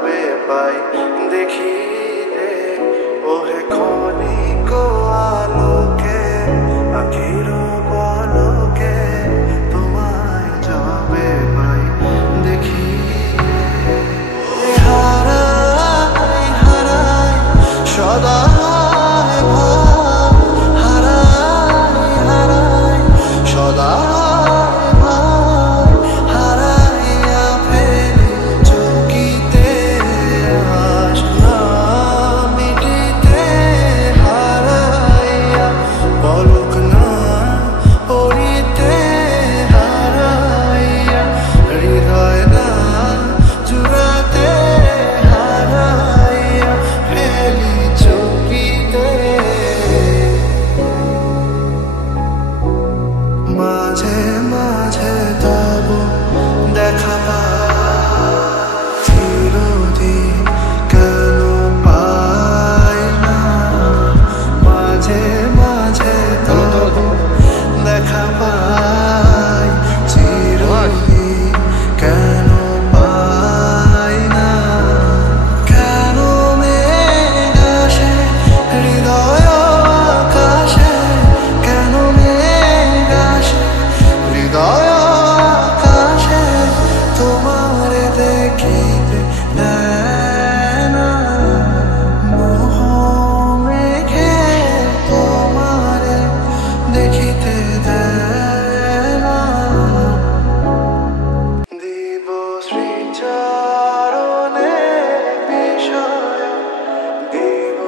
যাবে পাই দেখিলে ওহে ক্ষণিক আলোকে আখির পলকে তোমায় যাবে পাই দেখিলে হারাই হারাই সদা হারাই হারাই সদা মাঝে মাঝে তবু দেখা চিরদিন কেন পাই না মাঝে মাঝে তবু দেখা পাই চিরদিন কেন পাই না কেন মেঘ আসে হৃদয় আকাশে কেন মেঘ আসে হৃদয় আকাশে তোমারে দেখিতে দেয় না মোহ মেঘে তোমারে দেখিতে দেয় না দিবশ্রী চরণে বিষয় দিব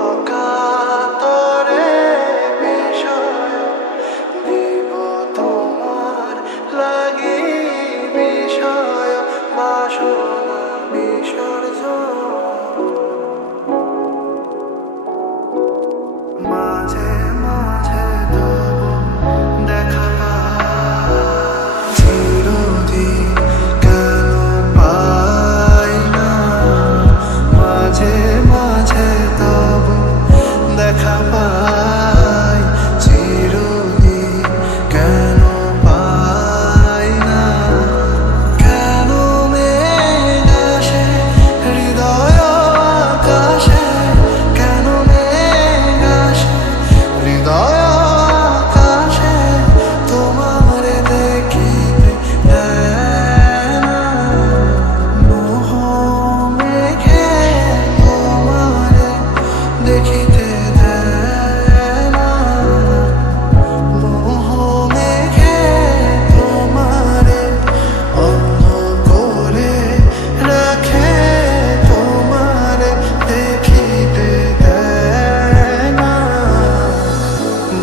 অকাতরে বিষয় দিব তোমার লাগি বিষয় বাসনা বিসর্জন মাঝে মাঝে তবু দেখা চিরদিন কেন পাই না মাঝে মাঝে তবু দেখা পাই চিরদিন কেন পাই না কেন মেঘ আসে হৃদয় আকাশে কেন মেঘ আসে হৃদয় আকাশে তোমারে দেখিতে দেয় না মোহ মেঘে তোমারে দেখিতে দেয় না মোহ মেঘে তোমারে অন্ধ করে রাখে তোমারে দেখিতে দেয় না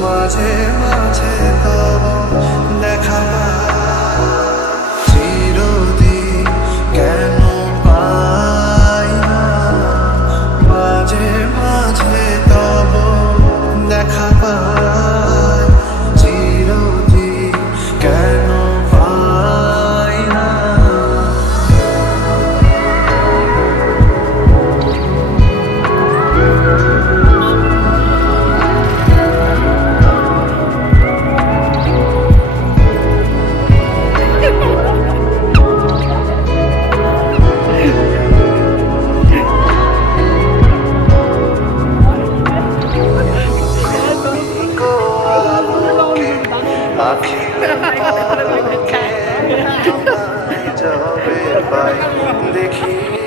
মাঝে মাঝে তবু দেখা চিরদিন কেন পাই না মাঝে মাঝে তবু দেখা পাই চিরদিন কেন পাই না আখির পলকে তোমায় যাবে পাই দেখি